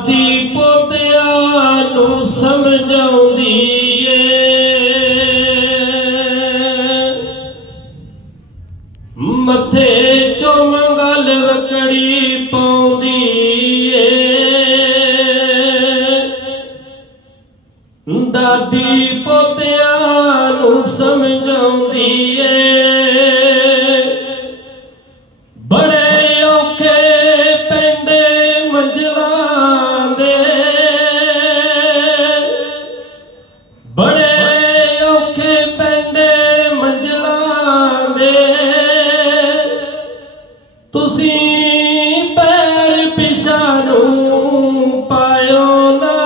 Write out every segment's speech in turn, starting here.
ਦਾਦੀ ਪੋਤਿਆਂ ਨੂੰ ਸਮਝਾਉਂਦੀ ਏ। ਮੱਥੇ ਚੁੰਮ ਗਲ ਵਕੜੀ ਪਾਉਂਦੀ ਏ। ਦਾਦੀ ਪੋਤਿਆਂ ਨੂੰ ਸਮਝਾਉਂਦੀ ਤੁਸੀਂ ਪੈਰ ਪਿਛਾ ਨੂੰ ਪਾਇਓ ਨਾ।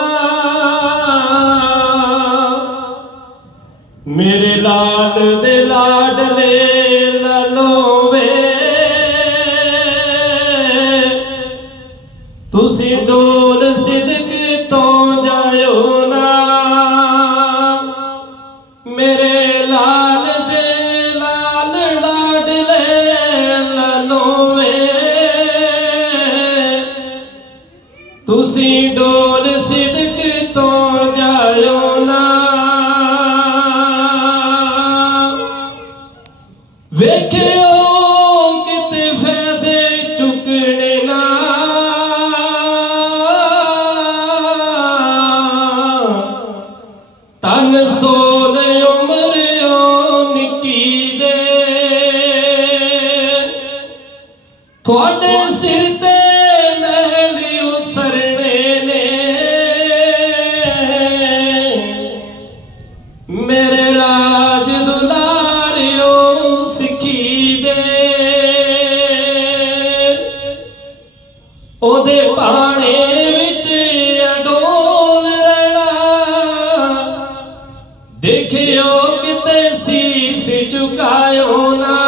ਮੇਰੇ ਲਾਲ ਦੇ ਲਾਡਲੇ ਲਲੋਵੇ ਤੁਸੀਂ ਡੋਲ ਸਿਦਕ ਤੋਂ ਜਾਇਓ ਨਾ। ਮੇਰੇ ਤੁਸੀਂ ਡੋਲ ਸਿਦਕ ਤੋਂ ਜਾਇਓ ਨਾ। ਵੇਖਿਓ ਕਿਤੇ ਫਾਇਦੇ ਚੁੱਕਣੇ ਨਾ। ਤਨ ਸੋਲ ਉਮਰਿਓ ਨਿੱਕੀ ਦੇ। ਤੁਹਾਡੇ ਸਿਰ ਮੇਰੇ ਰਾਜ ਦੁਲਾਰਿਓ ਸਿੱਖੀ ਦੇ। ਉਹਦੇ ਬਾਣੇ ਵਿੱਚ ਅਡੋਲ ਰਹਿਣਾ। ਦੇਖਿਓ ਕਿਤੇ ਸੀਸ ਝੁਕਾਇਓ ਨਾ।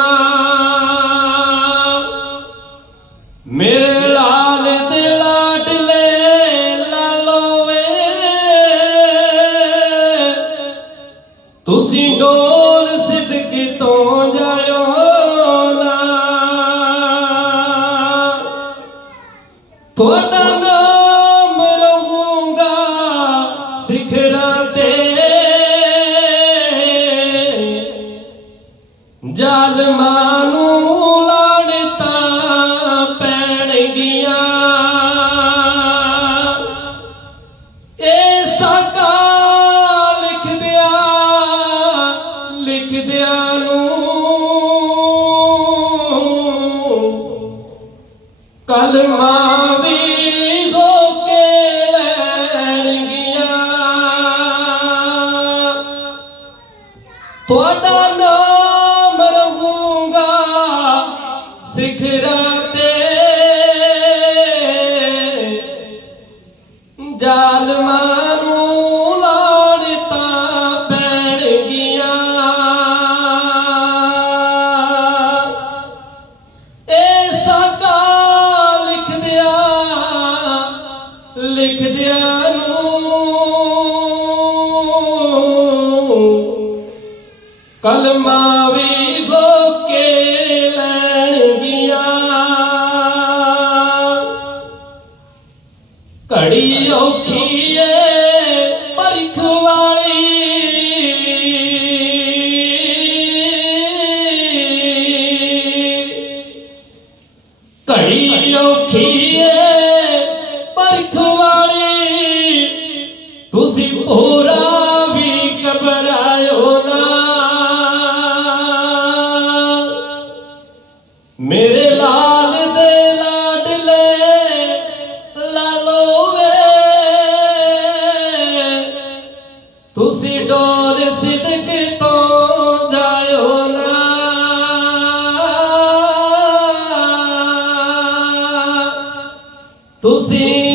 ਤੁਸੀਂ ਡੋਲ ਸਿੱਧਕ ਤੋਂ ਜਾਇਓ ਨਾ। ਤੁਹਾਡਾ ਕਲਮਾ ਵੀ ਹੋ ਕੇ ਲੈਣਗੀਆਂ ਤੁਹਾਡਾ ਨਾਮ ਰਹੂਗਾ ਸਿਖਰਾਂ ਲਿਖਦਿਆਂ ਨੂੰ ਕਲਮਾ ਵੀ ਹੋ ਲੈਣਗੀਆਂ। ਘੜੀ ਔਖੀ ਏ ਪਰਖ ਵਾਲੀ। ਘੜੀ ਔਖੀ ਤੁਸੀਂ ਵੀ ਘਬਰਾਇਓ ਨਾ। ਮੇਰੇ ਲਾਲ ਦੇ ਲਾਡਲੇ ਲਾਲੋਵੇ ਤੁਸੀਂ ਡੋਲ ਸਿਦਕ ਤੋਂ ਜਾਇਓ ਨਾ। ਤੁਸੀਂ